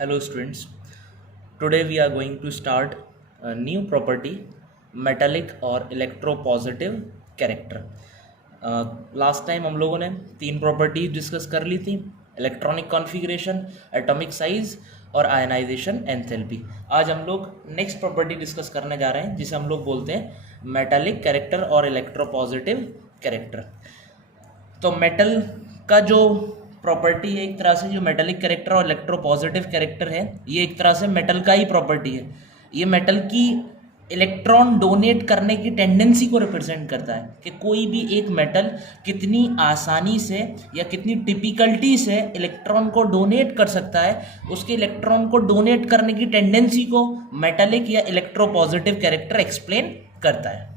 Hello students, today we are going to start a new property, metallic or electropositive character. Last time हम लोगों ने तीन properties discuss कर ली थी, electronic configuration, atomic size और ionization enthalpy. आज हम लोग नेक्स्ट प्रॉपर्टी डिस्कस करने जा रहे हैं जिसे हम लोग बोलते हैं मेटालिक कैरेक्टर और इलेक्ट्रोपॉजिटिव कैरेक्टर। तो मेटल का जो प्रॉपर्टी है, एक तरह से जो मेटलिक कैरेक्टर और इलेक्ट्रोपॉजिटिव कैरेक्टर है, ये एक तरह से मेटल का ही प्रॉपर्टी है। ये मेटल की इलेक्ट्रॉन डोनेट करने की टेंडेंसी को रिप्रेजेंट करता है कि कोई भी एक मेटल कितनी आसानी से या कितनी टिपिकलिटी से इलेक्ट्रॉन को डोनेट कर सकता है। उसके इलेक्ट्रॉन को डोनेट करने की टेंडेंसी को मेटलिक या इलेक्ट्रोपॉजिटिव कैरेक्टर एक्सप्लेन करता है।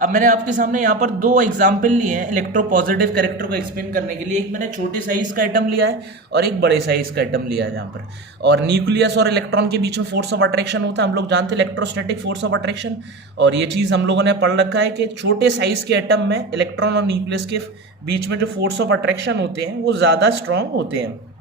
अब मैंने आपके सामने यहाँ पर दो एग्जाम्पल लिए हैं इलेक्ट्रोपॉजिटिव कैरेक्टर को एक्सप्लेन करने के लिए। एक मैंने छोटे साइज का एटम लिया है और एक बड़े साइज का एटम लिया है यहाँ पर। और न्यूक्लियस और इलेक्ट्रॉन के बीच में फोर्स ऑफ अट्रैक्शन होता है, हम लोग जानते हैं इलेक्ट्रोस्टैटिक फोर्स ऑफ अट्रैक्शन। और ये चीज़ हम लोगों ने पढ़ रखा है कि छोटे साइज के एटम में इलेक्ट्रॉन और न्यूक्लियस के बीच में जो फोर्स ऑफ अट्रैक्शन होते हैं वो ज़्यादा स्ट्रॉन्ग होते हैं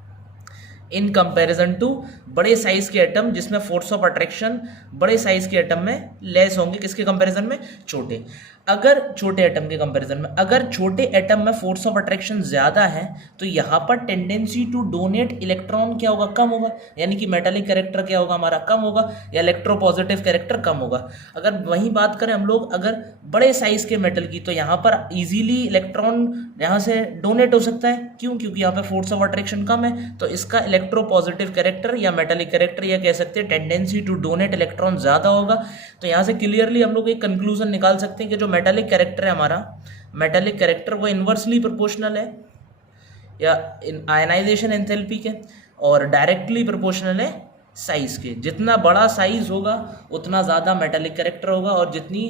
इन कंपैरिजन टू बड़े साइज के एटम, जिसमें फोर्स ऑफ अट्रैक्शन बड़े साइज के एटम में लेस होंगे। किसके कंपैरिजन में? छोटे। अगर छोटे एटम के कंपैरिजन में अगर छोटे एटम में फोर्स ऑफ अट्रैक्शन ज़्यादा है तो यहाँ पर टेंडेंसी टू डोनेट इलेक्ट्रॉन क्या होगा? कम होगा। यानी कि मेटालिक कैरेक्टर क्या होगा? हमारा कम होगा, या इलेक्ट्रोपॉजिटिव कैरेक्टर कम होगा। अगर वहीं बात करें हम लोग अगर बड़े साइज के मेटल की, तो यहाँ पर इजीली इलेक्ट्रॉन यहाँ से डोनेट हो सकता है। क्यों? क्योंकि यहाँ पे फोर्स ऑफ अट्रैक्शन कम है। तो इसका इलेक्ट्रोपॉजिटिव कैरेक्टर या मेटालिक कैरेक्टर या कह सकते हैं टेंडेंसी टू डोनेट इलेक्ट्रॉन ज़्यादा होगा। तो यहाँ से क्लियरली हम लोग एक कंक्लूजन निकाल सकते हैं कि जो मेटालिक कैरेक्टर है हमारा, मेटालिक कैरेक्टर वो इन्वर्सली प्रोपोर्शनल है या आयनाइजेशन एंथैल्पी के, और डायरेक्टली प्रोपोर्शनल है साइज के। जितना बड़ा साइज होगा उतना ज़्यादा मेटालिक कैरेक्टर होगा, और जितनी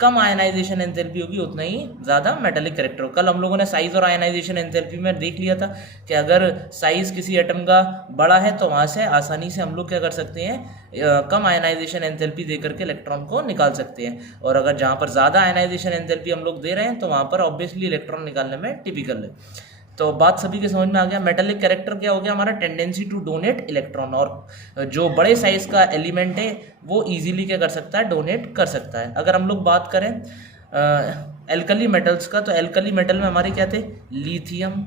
कम आयनाइजेशन एंथैल्पी होगी उतना ही ज़्यादा मेटालिक कैरेक्टर होगा। कल हम लोगों ने साइज और आयनाइजेशन एंथैल्पी में देख लिया था कि अगर साइज किसी एटम का बड़ा है तो वहाँ से आसानी से हम लोग क्या कर सकते हैं, कम आयनाइजेशन एंथैल्पी दे करके इलेक्ट्रॉन को निकाल सकते हैं। और अगर जहाँ पर ज़्यादा आयनाइजेशन एंथैल्पी हम लोग दे रहे हैं तो वहाँ पर ऑब्वियसली इलेक्ट्रॉन निकालने में टिपिकल है। तो बात सभी के समझ में आ गया। मेटालिक कैरेक्टर क्या हो गया हमारा? Tendency to donate electron. और जो बड़े साइज का एलिमेंट है वो इजीली क्या कर सकता है? डोनेट कर सकता है। अगर हम लोग बात करें एल्कली मेटल्स का, तो एल्कली मेटल में हमारे क्या थे? Lithium,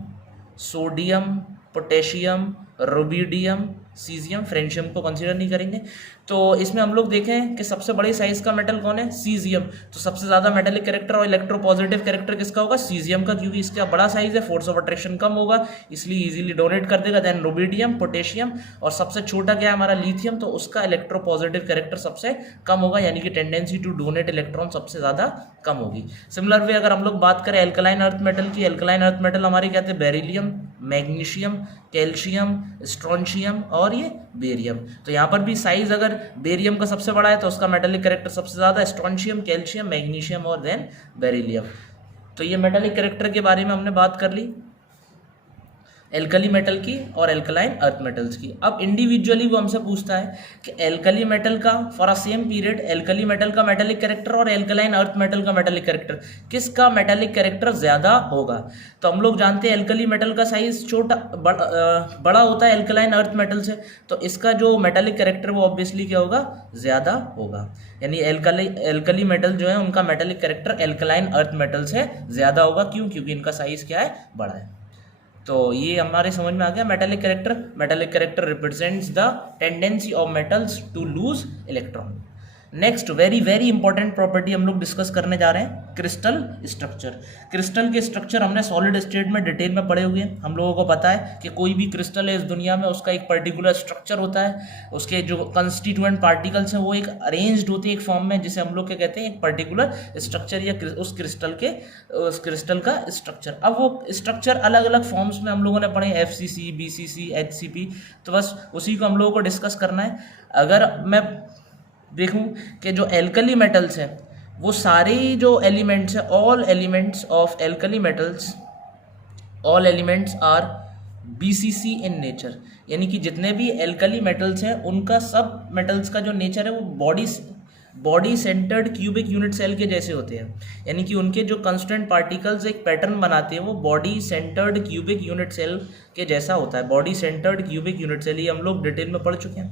sodium, potassium, rubidium, caesium, francium को कंसीडर नहीं करेंगे। तो इसमें हम लोग देखें कि सबसे बड़े साइज का मेटल कौन है? सीजियम। तो सबसे ज़्यादा मेटालिक कैरेक्टर और इलेक्ट्रोपॉजिटिव कैरेक्टर किसका होगा? सीजियम का, क्योंकि इसका बड़ा साइज है, फोर्स ऑफ अट्रैक्शन कम होगा, इसलिए इजीली डोनेट कर देगा। देन रुबिडियम, पोटेशियम, और सबसे छोटा क्या है हमारा? लिथियम। तो उसका इलेक्ट्रोपॉजिटिव कैरेक्टर सबसे कम होगा, यानी कि टेंडेंसी टू डोनेट इलेक्ट्रॉन सबसे ज़्यादा कम होगी। सिमिलर वे अगर हम लोग बात करें एल्कलाइन अर्थ मेटल की, एल्कलाइन अर्थ मेटल हमारे क्या थे? बेरिलियम, मैग्नीशियम, कैल्शियम, स्ट्रोंशियम और ये बेरियम। तो यहाँ पर भी साइज अगर बेरियम का सबसे बड़ा है तो उसका मेटालिक कैरेक्टर सबसे ज़्यादा, स्ट्रोंशियम, कैल्शियम, मैग्नीशियम और देन बेरिलियम। तो ये मेटालिक कैरेक्टर के बारे में हमने बात कर ली एल्कली मेटल की और एल्कलाइन अर्थ मेटल्स की। अब इंडिविजुअली वो हमसे पूछता है कि एल्कली मेटल का for a same period alkali metal का मेटालिक कैरेक्टर और एल्कलाइन अर्थ मेटल का मेटालिक कैरेक्टर, किसका मेटालिक कैरेक्टर ज़्यादा होगा? तो हम लोग जानते हैं एल्कली मेटल का साइज छोटा बड़ा होता है एल्कलाइन अर्थ मेटल से, तो इसका जो मेटालिक कैरेक्टर वो ऑब्वियसली क्या होगा? ज़्यादा होगा। यानी एल्कली मेटल जो है उनका metallic character alkaline earth metal से ज़्यादा होगा। क्यों? क्योंकि इनका साइज क्या है? बड़ा है। तो ये हमारे समझ में आ गया metallic character. Metallic character represents the tendency of metals to lose electron. Next very very important property हम लोग डिस्कस करने जा रहे हैं, क्रिस्टल स्ट्रक्चर। क्रिस्टल के स्ट्रक्चर हमने सॉलिड स्टेट में डिटेल में पढ़े हुए हैं। हम लोगों को पता है कि कोई भी क्रिस्टल है इस दुनिया में उसका एक पर्टिकुलर स्ट्रक्चर होता है, उसके जो कंस्टिट्यूएंट पार्टिकल्स हैं वो एक अरेंज्ड होते हैं एक फॉर्म में, जिसे हम लोग क्या कहते हैं? एक पर्टिकुलर स्ट्रक्चर या उस क्रिस्टल का स्ट्रक्चर। अब वो स्ट्रक्चर अलग अलग फॉर्म्स में हम लोगों ने पढ़े, FCC, BCC, HCP। तो बस उसी को हम लोगों को डिस्कस करना है। अगर मैं देखूं कि जो एल्कली मेटल्स हैं वो सारे जो एलिमेंट्स हैं, all elements of alkali metals, all elements are BCC in nature. यानी कि जितने भी एल्कली मेटल्स हैं उनका सब मेटल्स का जो नेचर है वो body centered cubic unit cell के जैसे होते हैं, यानी कि उनके जो कंस्टेंट पार्टिकल्स एक पैटर्न बनाते हैं वो body centered cubic unit cell के जैसा होता है। Body centered cubic unit cell ये हम लोग डिटेल में पढ़ चुके हैं,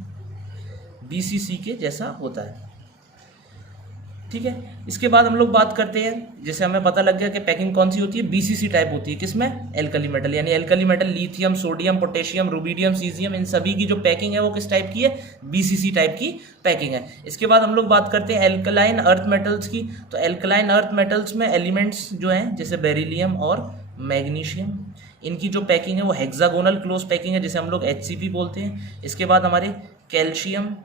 BCC के जैसा होता है, ठीक है। इसके बाद हम लोग बात करते हैं, जैसे हमें पता लग गया कि पैकिंग कौन सी होती है, BCC टाइप होती है, किसमें, एल्कली मेटल, यानी alkali metal lithium, sodium, potassium, rubidium, caesium, इन सभी की जो पैकिंग है वो किस टाइप की है, BCC टाइप की पैकिंग है। इसके बाद हम लोग बात करते हैं एल्कलाइन अर्थ मेटल्स की। तो एल्कलाइन अर्थ मेटल्स में एलिमेंट्स जो हैं जैसे बेरिलियम और मैग्नीशियम, इनकी जो पैकिंग है वो हेक्सागोनल क्लोज पैकिंग है, जिसे हम लोग HCP बोलते हैं। इसके बाद हमारे कैल्शियम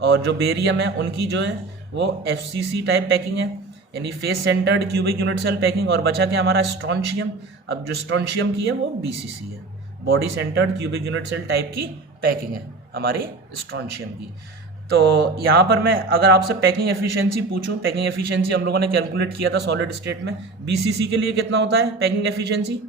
और जो बेरियम है उनकी जो है वो FCC टाइप पैकिंग है, यानी face centered cubic unit cell packing. और बचा के हमारा स्ट्रोंशियम, अब जो स्ट्रोंशियम की है वो BCC है, body centered cubic unit cell type की पैकिंग है हमारे स्ट्रोंशियम की। तो यहाँ पर मैं अगर आपसे पैकिंग एफिशिएंसी पूछूं, पैकिंग एफिशिएंसी हम लोगों ने कैलकुलेट किया था सॉलिड स्टेट में, BCC के लिए कितना होता है पैकिंग एफिशिएंसी,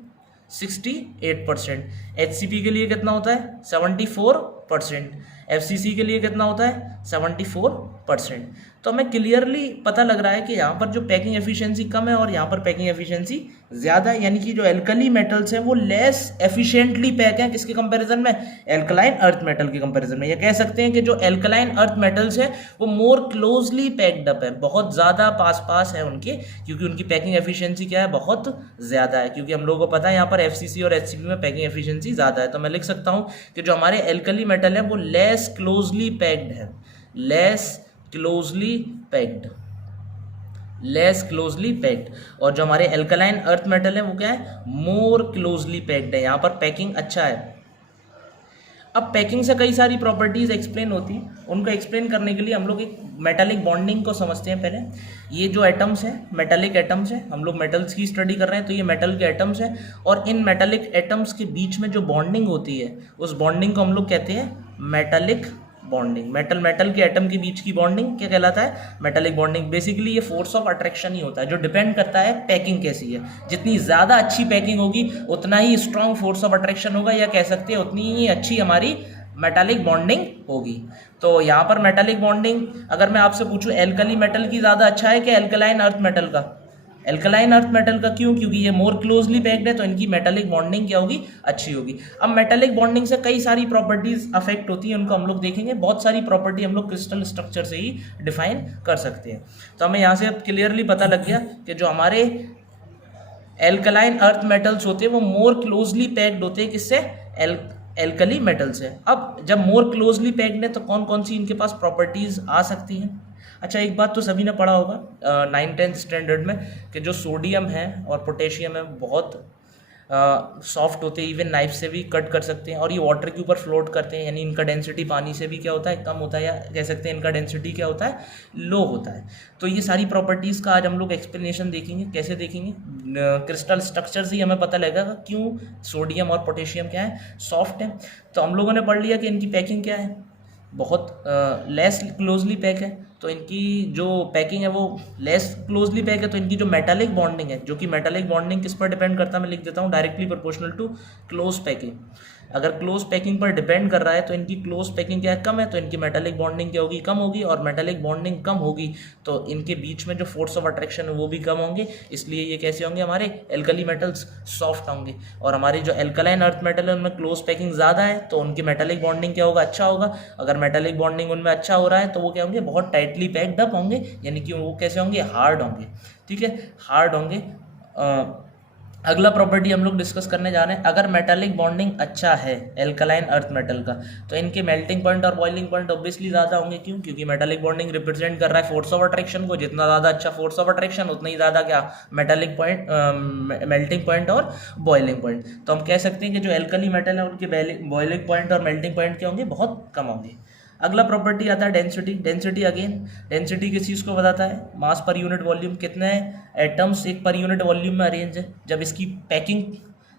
68%। HCP के लिए कितना होता है, 74%। FCC के लिए कितना होता है, 74%। तो हमें क्लियरली पता लग रहा है कि यहाँ पर जो पैकिंग एफिशिएंसी कम है और यहाँ पर पैकिंग एफिशिएंसी ज़्यादा है, यानी कि जो एल्कली मेटल्स हैं वो लेस एफिशिएंटली पैक हैं, किसके कंपैरिजन में, एल्कलाइन अर्थ मेटल के कंपैरिजन में। ये कह सकते हैं कि जो एल्कलाइन अर्थ मेटल्स है वो मोर क्लोजली पैक्ड अप है, बहुत ज़्यादा पास पास है उनके, क्योंकि उनकी पैकिंग एफिशिएंसी क्या है, बहुत ज़्यादा है। क्योंकि हम लोगों को पता है यहाँ पर FCC और HCP में पैकिंग एफिशिएंसी ज़्यादा है, तो मैं लिख सकता हूँ कि जो हमारे एल्कली मेटल है वो लेस क्लोजली पैक्ड है, less closely packed, less closely packed. और जो हमारे एल्कलाइन अर्थ मेटल है वो क्या है, मोर क्लोजली पैक्ड है, यहाँ पर पैकिंग अच्छा है। अब पैकिंग से कई सारी प्रॉपर्टीज एक्सप्लेन होती हैं, उनको एक्सप्लेन करने के लिए हम लोग एक मेटालिक बॉन्डिंग को समझते हैं पहले। ये जो एटम्स हैं मेटालिक एटम्स हैं, हम लोग मेटल्स की स्टडी कर रहे हैं तो ये मेटल के एटम्स हैं, और इन मेटालिक एटम्स के बीच में जो बॉन्डिंग होती है उस बॉन्डिंग को हम लोग कहते हैं मेटालिक बॉन्डिंग। मेटल मेटल के एटम के बीच की बॉन्डिंग क्या कहलाता है, मेटालिक बॉन्डिंग। बेसिकली ये फोर्स ऑफ अट्रैक्शन ही होता है जो डिपेंड करता है पैकिंग कैसी है। जितनी ज़्यादा अच्छी पैकिंग होगी उतना ही स्ट्रॉन्ग फोर्स ऑफ अट्रैक्शन होगा, या कह सकते हैं उतनी ही अच्छी हमारी मेटालिक बॉन्डिंग होगी। तो यहाँ पर मेटालिक बॉन्डिंग अगर मैं आपसे पूछूं एल्कली मेटल की ज़्यादा अच्छा है कि एल्कलाइन अर्थ मेटल का, एल्कलाइन अर्थ मेटल का क्यों, क्योंकि ये मोर क्लोजली पैक्ड है तो इनकी मेटालिक बॉन्डिंग क्या होगी, अच्छी होगी। अब मेटालिक बॉन्डिंग से कई सारी प्रॉपर्टीज अफेक्ट होती हैं, उनको हम लोग देखेंगे। बहुत सारी प्रॉपर्टी हम लोग क्रिस्टल स्ट्रक्चर से ही डिफाइन कर सकते हैं। तो हमें यहाँ से अब क्लियरली पता लग गया कि जो हमारे एल्कलाइन अर्थ मेटल्स होते हैं वो मोर क्लोजली पैक्ड होते हैं, किससे, एल्कली मेटल से। अब जब मोर क्लोजली पैक्ड है तो कौन कौन सी इनके पास प्रॉपर्टीज आ सकती हैं। अच्छा, एक बात तो सभी ने पढ़ा होगा 9th-10th स्टैंडर्ड में कि जो सोडियम है और पोटेशियम है बहुत सॉफ्ट होते हैं, इवन नाइफ से भी कट कर सकते हैं, और ये वाटर के ऊपर फ्लोट करते हैं, यानी इनका डेंसिटी पानी से भी क्या होता है, कम होता है, या कह सकते हैं इनका डेंसिटी क्या होता है, लो होता है। तो ये सारी प्रॉपर्टीज़ का आज हम लोग एक्सप्लेनेशन देखेंगे। कैसे देखेंगे, क्रिस्टल स्ट्रक्चर से ही हमें पता लगेगा क्यों सोडियम और पोटेशियम क्या है, सॉफ्ट है। तो हम लोगों ने पढ़ लिया कि इनकी पैकिंग क्या है, बहुत लेस क्लोजली पैक है, तो इनकी जो पैकिंग है वो लेस क्लोजली पैक है। तो इनकी जो मेटालिक बॉन्डिंग है, जो कि मेटालिक बॉन्डिंग किस पर डिपेंड करता है, मैं लिख देता हूँ, directly proportional to close packing. अगर क्लोज पैकिंग पर डिपेंड कर रहा है तो इनकी क्लोज पैकिंग क्या है, कम है, तो इनकी मेटालिक बॉन्डिंग क्या होगी, कम होगी। और मेटालिक बॉन्डिंग कम होगी तो इनके बीच में जो फोर्स ऑफ अट्रैक्शन है वो भी कम होंगे, इसलिए ये कैसे होंगे, हमारे एल्कली मेटल्स सॉफ्ट होंगे। और हमारे जो एल्कलाइन अर्थ मेटल है उनमें क्लोज पैकिंग ज़्यादा है तो उनकी मेटालिक बॉन्डिंग क्या होगा, अच्छा होगा। अगर मेटालिक बॉन्डिंग उनमें अच्छा हो रहा है तो वो क्या होंगे, बहुत टाइटली पैक्ड अप होंगे, यानी कि वो कैसे होंगे, हार्ड होंगे। ठीक है, हार्ड होंगे। अगला प्रॉपर्टी हम लोग डिस्कस करने जा रहे हैं, अगर मेटालिक बॉन्डिंग अच्छा है एल्कलाइन अर्थ मेटल का तो इनके मेल्टिंग पॉइंट और बॉइलिंग पॉइंट ऑब्वियसली ज़्यादा होंगे। क्यों, क्योंकि मेटालिक बॉन्डिंग रिप्रेजेंट कर रहा है फोर्स ऑफ अट्रैक्शन को, जितना ज़्यादा अच्छा फोर्स ऑफ अट्रैक्शन उतना ही ज़्यादा क्या, मेटालिक पॉइंट, मेल्टिंग पॉइंट और बॉइलिंग पॉइंट। तो हम कह सकते हैं कि जो एल्कली मेटल है उनके बॉइलिंग पॉइंट और मेल्टिंग पॉइंट क्या होंगे, बहुत कम होंगे। अगला प्रॉपर्टी आता है डेंसिटी। डेंसिटी अगेन, डेंसिटी किस चीज़ को बताता है, मास पर यूनिट वॉल्यूम, कितने एटम्स एक पर यूनिट वॉल्यूम में अरेंज है। जब इसकी पैकिंग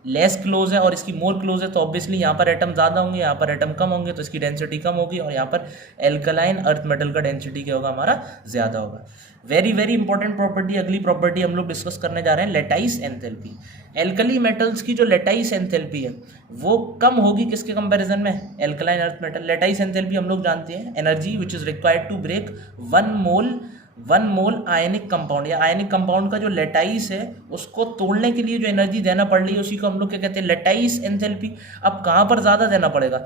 लेस क्लोज है और इसकी मोर क्लोज है, तो ऑब्वियसली यहाँ पर एटम ज़्यादा होंगे, यहाँ पर एटम कम होंगे, तो इसकी डेंसिटी कम होगी, और यहाँ पर एल्कलाइन अर्थ मेटल का डेंसिटी क्या होगा हमारा, ज़्यादा होगा। वेरी वेरी इंपॉर्टेंट प्रॉपर्टी, अगली प्रॉपर्टी हम लोग डिस्कस करने जा रहे हैं, लेटाइस एंथैल्पी। एल्कली मेटल्स की जो लेटाइस एंथैल्पी है वो कम होगी किसके कंपैरिजन में, alkaline earth metal. Lattice enthalpy हम लोग जानते हैं, energy which is required to break 1 mole ionic compound, या आयनिक कंपाउंड का जो लेटाइस है उसको तोड़ने के लिए जो एनर्जी देना पड़ रही है उसी को हम लोग क्या कहते हैं, लेटाइस एंथैल्पी। अब कहाँ पर ज़्यादा देना पड़ेगा,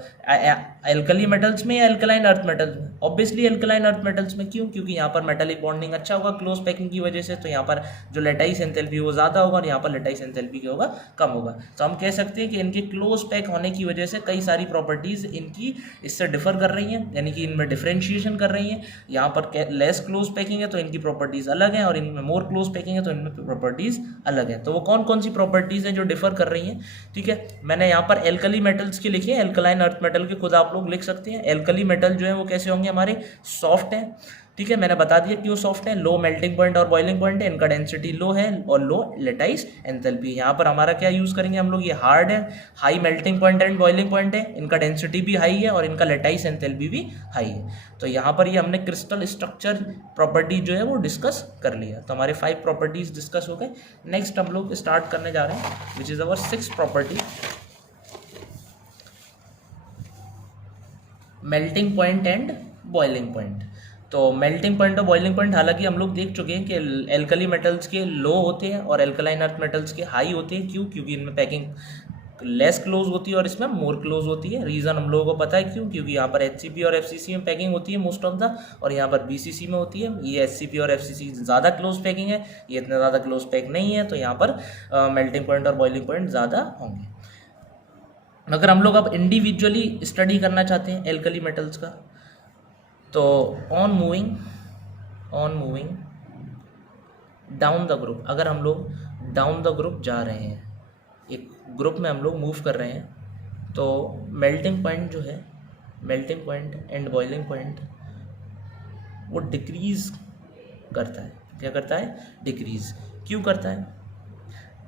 एल्कली मेटल्स में या एल्कलाइन अर्थ मेटल्स में? ऑब्वियसली एल्कलाइन अर्थ मेटल्स में। क्यों? क्योंकि यहाँ पर मेटालिक बॉन्डिंग अच्छा होगा क्लोज पैकिंग की वजह से, तो यहाँ पर जो लेटाइस एंथैल्पी वो ज़्यादा होगा और यहाँ पर लेटाइस एंथैल्पी क्या होगा, कम होगा। तो हम कह सकते हैं कि इनके क्लोज पैक होने की वजह से कई सारी प्रॉपर्टीज़ इनकी इससे डिफर कर रही हैं, यानी कि इनमें डिफरेंशिएशन कर रही हैं। यहाँ पर लेस क्लोज पैकिंग है तो इनकी प्रॉपर्टीज अलग हैं, और इनमें मोर क्लोज पैकिंग है तो इनमें प्रॉपर्टीज अलग है। तो वो कौन कौन सी प्रॉपर्टीज हैं जो डिफर कर रही हैं, ठीक है। मैंने यहाँ पर एल्कली मेटल्स की लिखी है, एल्कलाइन अर्थ मेटल के खुद आप लोग लिख सकते हैं। एल्कली मेटल जो है वो कैसे होंगे हमारे, सॉफ्ट हैं, ठीक है। मैंने बता दिया क्यों सॉफ्ट है, लो मेल्टिंग पॉइंट और बॉइलिंग पॉइंट है, इनका डेंसिटी लो है और लो लेटाइस एंथैल्पी। यहाँ पर हमारा क्या यूज़ करेंगे हम लोग, ये हार्ड है, high melting point and boiling point है, इनका डेंसिटी भी हाई है और इनका लेटाइस एंथैल्पी भी हाई है। तो यहाँ पर ये हमने क्रिस्टल स्ट्रक्चर प्रॉपर्टी जो है वो डिस्कस कर लिया। तो हमारे 5 प्रॉपर्टीज डिस्कस हो गए। नेक्स्ट हम लोग स्टार्ट करने जा रहे हैं which is our 6th property, melting point and boiling point. तो मेल्टिंग पॉइंट और बॉइलिंग पॉइंट हालांकि हम लोग देख चुके हैं कि एल्कली मेटल्स के लो होते हैं और एल्कलाइन अर्थ मेटल्स के हाई होते हैं। क्यों? क्योंकि इनमें पैकिंग लेस क्लोज होती है और इसमें मोर क्लोज होती है। रीज़न हम लोगों को पता है क्यों, क्योंकि यहाँ पर HCP और FCC में पैकिंग होती है मोस्ट ऑफ द, और यहाँ पर BCC में होती है। ये HCP और FCC ज़्यादा क्लोज पैकिंग है, ये इतना ज़्यादा क्लोज पैक नहीं है, तो यहाँ पर मेल्टिंग पॉइंट और बॉइलिंग पॉइंट ज़्यादा होंगे। अगर हम लोग अब इंडिविजुअली स्टडी करना चाहते हैं एल्कली मेटल्स का, तो on moving down the group, अगर हम लोग डाउन द ग्रुप जा रहे हैं, एक ग्रुप में हम लोग मूव कर रहे हैं, तो मेल्टिंग पॉइंट जो है, melting point and boiling point वो डिक्रीज़ करता है। क्या करता है? डिक्रीज़। क्यों करता है?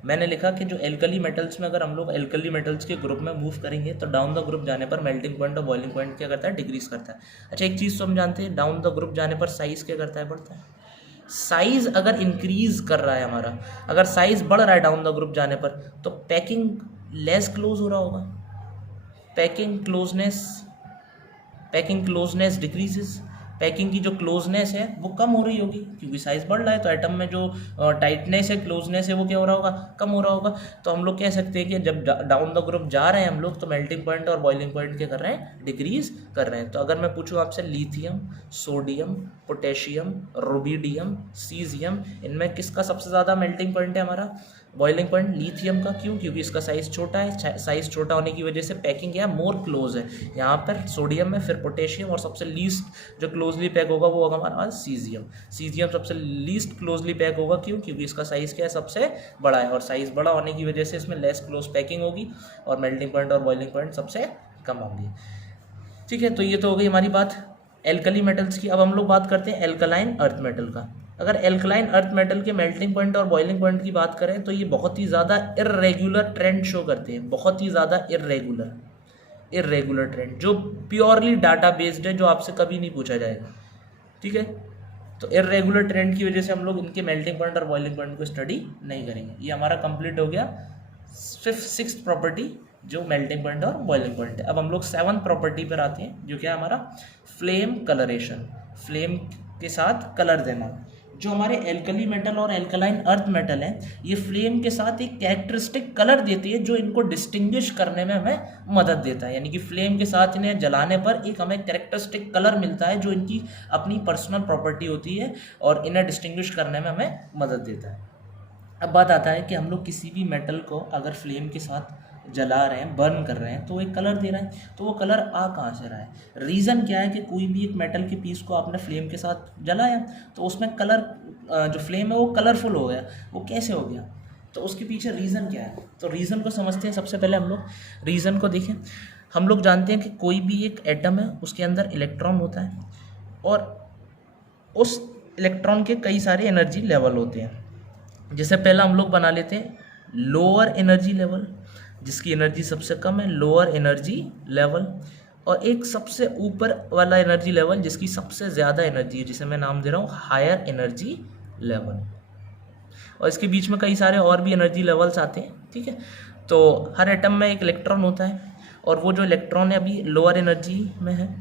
मैंने लिखा कि जो एल्कली मेटल्स में अगर हम लोग एल्कली मेटल्स के ग्रुप में मूव करेंगे तो डाउन द ग्रुप जाने पर मेल्टिंग पॉइंट और बॉइलिंग पॉइंट क्या करता है? डिक्रीज करता है। अच्छा, एक चीज़ तो हम जानते हैं, डाउन द ग्रुप जाने पर साइज़ क्या करता है? बढ़ता है। साइज़ अगर इंक्रीज कर रहा है हमारा, अगर साइज़ बढ़ रहा है डाउन द ग्रुप जाने पर, तो पैकिंग लेस क्लोज हो रहा होगा, पैकिंग क्लोजनेस डिक्रीजेस, पैकिंग की जो क्लोजनेस है वो कम हो रही होगी, क्योंकि साइज बढ़ रहा है तो एटम में जो टाइटनेस है, क्लोजनेस है, वो क्या हो रहा होगा? कम हो रहा होगा। तो हम लोग कह सकते हैं कि जब डाउन द ग्रुप जा रहे हैं हम लोग, तो मेल्टिंग पॉइंट और बॉइलिंग पॉइंट क्या कर रहे हैं? डिक्रीज कर रहे हैं। तो अगर मैं पूछूं आपसे, lithium, sodium, potassium, rubidium, caesium, इनमें किसका सबसे ज़्यादा मेल्टिंग पॉइंट है हमारा? बॉइलिंग पॉइंट लिथियम का। क्यों? क्योंकि इसका साइज़ छोटा है, साइज़ छोटा होने की वजह से पैकिंग क्या है? मोर क्लोज है। यहाँ पर सोडियम में, फिर पोटेशियम, और सबसे लीस्ट जो क्लोजली पैक होगा वो होगा हमारा सीजियम। सीजियम सबसे लीस्ट क्लोजली पैक होगा। क्यों? क्योंकि इसका साइज़ क्या है? सबसे बड़ा है, और साइज़ बड़ा होने की वजह से इसमें लेस क्लोज पैकिंग होगी और मेल्टिंग पॉइंट और बॉइलिंग पॉइंट सबसे कम होंगी। ठीक है, तो ये तो हो गई हमारी बात एल्कली मेटल्स की। अब हम लोग बात करते हैं एल्कलाइन अर्थ मेटल का। अगर एल्कलाइन अर्थ मेटल के मेल्टिंग पॉइंट और बॉइलिंग पॉइंट की बात करें तो ये बहुत ही ज़्यादा इर्रेगुलर ट्रेंड शो करते हैं, बहुत ही ज़्यादा इर्रेगुलर ट्रेंड, जो प्योरली डाटा बेस्ड है, जो आपसे कभी नहीं पूछा जाएगा। ठीक है, तो इर्रेगुलर ट्रेंड की वजह से हम लोग इनके मेल्टिंग पॉइंट और बॉइलिंग पॉइंट को स्टडी नहीं करेंगे। ये हमारा कंप्लीट हो गया 6th प्रॉपर्टी, जो मेल्टिंग पॉइंट और बॉइलिंग पॉइंट है। अब हम लोग 7th प्रॉपर्टी पर आते हैं, जो क्या हमारा फ्लेम कलरेशन, फ्लेम के साथ कलर देना। जो हमारे एल्कली मेटल और एल्कलाइन अर्थ मेटल है, ये फ्लेम के साथ एक कैरेक्टरिस्टिक कलर देती है जो इनको डिस्टिंग्विश करने में हमें मदद देता है। यानी कि फ्लेम के साथ इन्हें जलाने पर एक हमें कैरेक्टरिस्टिक कलर मिलता है जो इनकी अपनी पर्सनल प्रॉपर्टी होती है और इन्हें डिस्टिंग्विश करने में हमें मदद देता है। अब बात आता है कि हम लोग किसी भी मेटल को अगर फ्लेम के साथ जला रहे हैं, बर्न कर रहे हैं, तो एक कलर दे रहा है, तो वो कलर आ कहाँ से रहा है? रीज़न क्या है कि कोई भी एक मेटल के पीस को आपने फ्लेम के साथ जलाया तो उसमें कलर, जो फ्लेम है वो कलरफुल हो गया। वो कैसे हो गया? तो उसके पीछे रीज़न क्या है? तो रीज़न को समझते हैं। सबसे पहले हम लोग रीज़न को देखें। हम लोग जानते हैं कि कोई भी एक एटम है, उसके अंदर इलेक्ट्रॉन होता है और उस इलेक्ट्रॉन के कई सारे एनर्जी लेवल होते हैं। जैसे पहला हम लोग बना लेते हैं लोअर एनर्जी लेवल, जिसकी एनर्जी सबसे कम है, लोअर एनर्जी लेवल, और एक सबसे ऊपर वाला एनर्जी लेवल जिसकी सबसे ज़्यादा एनर्जी है, जिसे मैं नाम दे रहा हूँ हायर एनर्जी लेवल। और इसके बीच में कई सारे और भी एनर्जी लेवल्स आते हैं, ठीक है। तो हर एटम में एक इलेक्ट्रॉन होता है, और वो जो इलेक्ट्रॉन है अभी लोअर एनर्जी में है,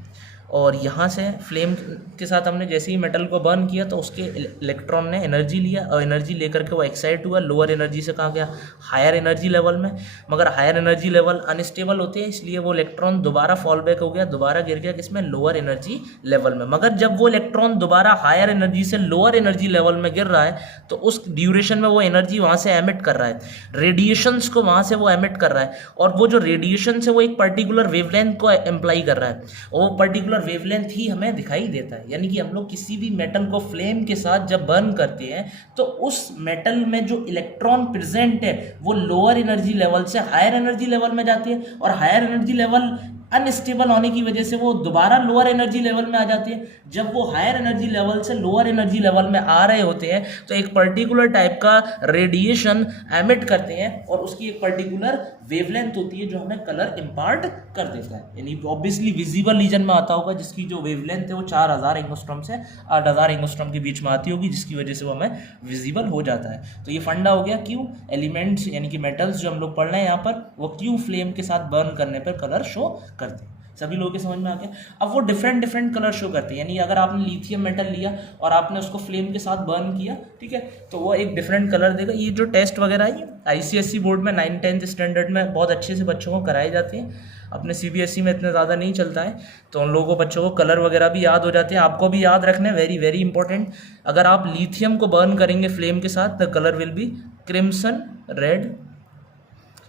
और यहाँ से फ्लेम के साथ हमने जैसे ही मेटल को बर्न किया तो उसके इलेक्ट्रॉन ने एनर्जी लिया, और एनर्जी लेकर के वो एक्साइट हुआ, लोअर एनर्जी से कहाँ गया, हायर एनर्जी लेवल में। मगर हायर एनर्जी लेवल अनस्टेबल होते हैं, इसलिए वो इलेक्ट्रॉन दोबारा फॉल बैक हो गया, दोबारा गिर गया किसमें, लोअर एनर्जी लेवल में। मगर जब वो इलेक्ट्रॉन दोबारा हायर एनर्जी से लोअर एनर्जी लेवल में गिर रहा है तो उस ड्यूरेशन में वो एनर्जी वहाँ से एमिट कर रहा है, रेडिएशंस को वहाँ से वो एमिट कर रहा है, और वो जो रेडिएशन है वो एक पर्टिकुलर वेवलेंथ को एम्प्लाई कर रहा है, और वो पर्टिकुलर वेवलेंथ ही हमें दिखाई देता है। यानी कि हम लोग किसी भी मेटल को फ्लेम के साथ जब बर्न करते हैं तो उस मेटल में जो इलेक्ट्रॉन प्रेजेंट है वो लोअर एनर्जी लेवल से हायर एनर्जी लेवल में जाती है, और हायर एनर्जी लेवल अनस्टेबल होने की वजह से वो दोबारा लोअर एनर्जी लेवल में आ जाती है। जब वो हायर एनर्जी लेवल से लोअर एनर्जी लेवल में आ रहे होते हैं तो एक पर्टिकुलर टाइप का रेडिएशन एमिट करते हैं, और उसकी एक पर्टिकुलर वेवलेंथ होती है जो हमें कलर इम्पार्ट कर देता है। यानी ऑब्वियसली विजिबल रीजन में आता होगा, जिसकी जो वेवलेंथ है वो 4000 एंगस्ट्रॉम से 8000 एंगस्ट्रॉम के बीच में आती होगी, जिसकी वजह से वो हमें विजिबल हो जाता है। तो ये फंडा हो गया क्यों एलिमेंट्स यानी कि मेटल्स जो हम लोग पढ़ रहे हैं यहाँ पर, वो क्यों फ्लेम के साथ बर्न करने पर कलर शो करते हैं। सभी लोगों के समझ में आ गया। अब वो डिफरेंट कलर शो करते हैं, यानी अगर आपने लिथियम मेटल लिया और आपने उसको फ्लेम के साथ बर्न किया, ठीक है, तो वो एक डिफरेंट कलर देगा। ये जो टेस्ट वगैरह है आईसीएसई बोर्ड में 9th-10th स्टैंडर्ड में बहुत अच्छे से बच्चों को कराए जाते हैं, अपने सीबीएसई में इतने ज़्यादा नहीं चलता है, तो उन लोगों को बच्चों को कलर वगैरह भी याद हो जाते हैं। आपको भी याद रखना है, वेरी वेरी इंपॉर्टेंट। अगर आप लिथियम को बर्न करेंगे फ्लेम के साथ, the colour will be crimson red.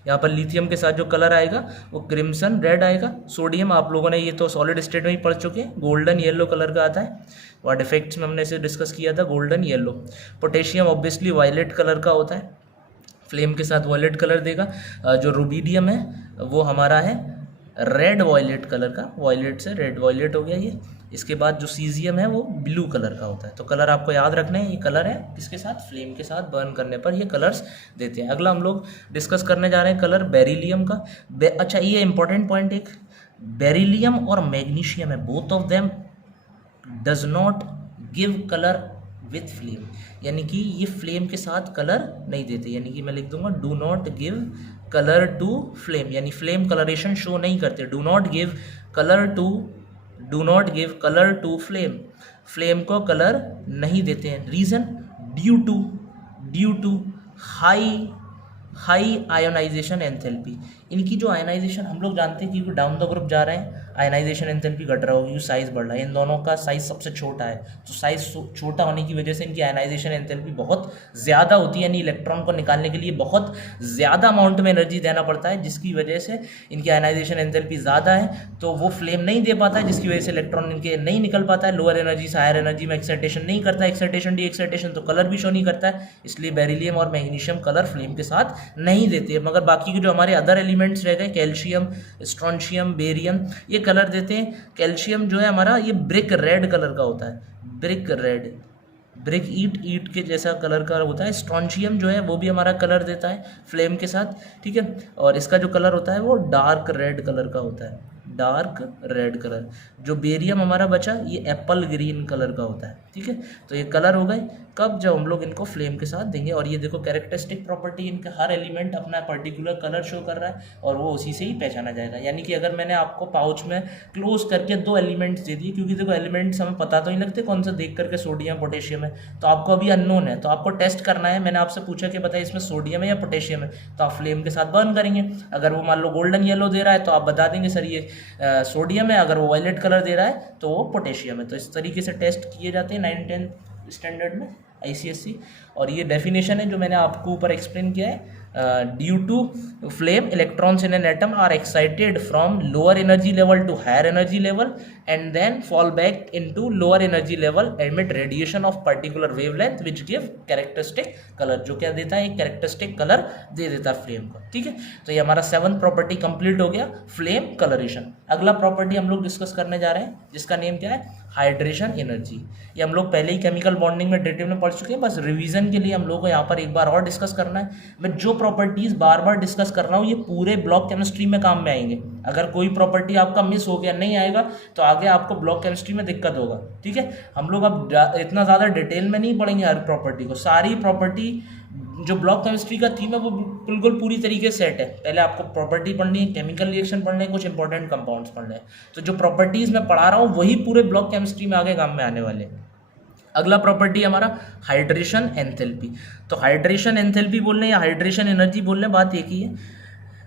यहाँ पर लिथियम के साथ जो कलर आएगा वो क्रिम्सन रेड आएगा। सोडियम आप लोगों ने ये तो सॉलिड स्टेट में ही पढ़ चुके हैं, गोल्डन येलो कलर का आता है, वाट इफेक्ट्स में हमने इसे डिस्कस किया था, golden yellow. Potassium obviously violet colour का होता है, फ्लेम के साथ वायलेट कलर देगा। जो रुबीडियम है वो हमारा है रेड वायलेट कलर का, वायलेट से रेड वायलेट हो गया ये। इसके बाद जो सीजियम है वो ब्लू कलर का होता है। तो कलर आपको याद रखना है, ये कलर है किसके साथ, फ्लेम के साथ बर्न करने पर ये कलर्स देते हैं। अगला हम लोग डिस्कस करने जा रहे हैं कलर बेरिलियम का। अच्छा ये इंपॉर्टेंट पॉइंट, एक बेरिलियम और मैग्नीशियम है, both of them does not give colour with flame, यानी कि ये फ्लेम के साथ कलर नहीं देते। यानी कि मैं लिख दूंगा do not give colour to flame, यानी फ्लेम कलरेशन शो नहीं करते। Do not give colour to flame, flame को कलर नहीं देते हैं। Reason due to high ionisation enthalpy. इनकी जो आयोनाइजेशन हम लोग जानते हैं कि डाउन द ग्रुप जा रहे हैं, आयनाइजेशन एंथैल्पी घट रहा होगी, साइज़ बढ़ रहा है। इन दोनों का साइज़ सबसे छोटा है, तो साइज़ छोटा होने की वजह से इनकी आयनाइजेशन एंथैल्पी बहुत ज़्यादा होती है, यानी इलेक्ट्रॉन को निकालने के लिए बहुत ज़्यादा अमाउंट में एनर्जी देना पड़ता है, जिसकी वजह से इनकी आयनाइजेशन एंथैल्पी ज़्यादा है, तो वो फ्लेम नहीं दे पाता है, जिसकी वजह से इलेक्ट्रॉन इनके नहीं निकल पाता है। लोअर एनर्जी से हायर एनर्जी में एक्साइटेशन नहीं करता है, एक्साइटेशन डी एक्साइटेशन, तो कलर भी शो नहीं करता है। इसलिए बेरिलियम और मैग्नीशियम कलर फ्लेम के साथ नहीं देते। मगर बाकी के जो हमारे अदर एलिमेंट्स रह गए, कैल्शियम, स्ट्रॉन्शियम, बेरियम, ये कलर देते हैं। कैल्शियम जो है हमारा ये ब्रिक रेड कलर का होता है, ब्रिक रेड, ब्रिक ईट के जैसा कलर का होता है। स्ट्रॉन्शियम जो है वो भी हमारा कलर देता है फ्लेम के साथ, ठीक है, और इसका जो कलर होता है वो डार्क रेड कलर का होता है, डार्क रेड कलर। जो बेरियम हमारा बचा ये एप्पल ग्रीन कलर का होता है, ठीक है। तो ये कलर हो गए कब, जब हम लोग इनको फ्लेम के साथ देंगे। और ये देखो कैरेक्टरिस्टिक प्रॉपर्टी, इनका हर एलिमेंट अपना पर्टिकुलर कलर शो कर रहा है और वो उसी से ही पहचाना जाएगा। यानी कि अगर मैंने आपको पाउच में क्लोज करके 2 एलिमेंट्स दे दिए, क्योंकि देखो एलिमेंट्स हमें पता तो नहीं लगते कौन सा, देख करके सोडियम पोटेशियम है, तो आपको अभी अननोन है, तो आपको टेस्ट करना है। मैंने आपसे पूछा कि बताइए इसमें सोडियम है या पोटेशियम है, तो आप फ्लेम के साथ बर्न करेंगे। अगर वो मान लो गोल्डन येलो दे रहा है तो आप बता देंगे सर ये सोडियम है, अगर वो वायलेट कलर दे रहा है तो वो पोटेशियम है। तो इस तरीके से टेस्ट किए जाते हैं 9th-10th स्टैंडर्ड में आईसीएसई। और ये डेफिनेशन है जो मैंने आपको ऊपर एक्सप्लेन किया है। Due to flame electrons in an atom are excited from lower energy level to higher energy level and then fall back into lower energy level, emit radiation of particular wavelength which give characteristic colour, जो क्या देता है, एक characteristic colour दे देता है flame को, ठीक है। तो ये हमारा 7th प्रॉपर्टी कंप्लीट हो गया, फ्लेम कलरेशन। अगला प्रॉपर्टी हम लोग डिस्कस करने जा रहे हैं जिसका नेम क्या है, हाइड्रेशन एनर्जी। ये हम लोग पहले ही केमिकल बॉन्डिंग में डिटेल में पढ़ चुके हैं, बस रिवीजन के लिए हम लोग को यहाँ पर एक बार और डिस्कस करना है। मैं जो प्रॉपर्टीज बार बार डिस्कस कर रहा हूँ, ये पूरे ब्लॉक केमिस्ट्री में काम में आएंगे। अगर कोई प्रॉपर्टी आपका मिस हो गया, नहीं आएगा, तो आगे आपको ब्लॉक केमिस्ट्री में दिक्कत होगा। ठीक है, हम लोग अब इतना ज़्यादा डिटेल में नहीं पढ़ेंगे हर प्रॉपर्टी को। सारी प्रॉपर्टी जो ब्लॉक केमिस्ट्री का थीम है वो बिल्कुल पूरी तरीके से सेट है। पहले आपको प्रॉपर्टी पढ़नी है, केमिकल रिएक्शन पढ़ने हैं, कुछ इंपॉर्टेंट कंपाउंड्स पढ़ने हैं। तो जो प्रॉपर्टीज़ मैं पढ़ा रहा हूँ वही पूरे ब्लॉक केमिस्ट्री में आगे काम में आने वाले हैं। अगला प्रॉपर्टी हमारा हाइड्रेशन एंथैल्पी। तो हाइड्रेशन एंथैल्पी बोल रहे हैं या हाइड्रेशन एनर्जी बोल रहे हैं, बात एक ही है।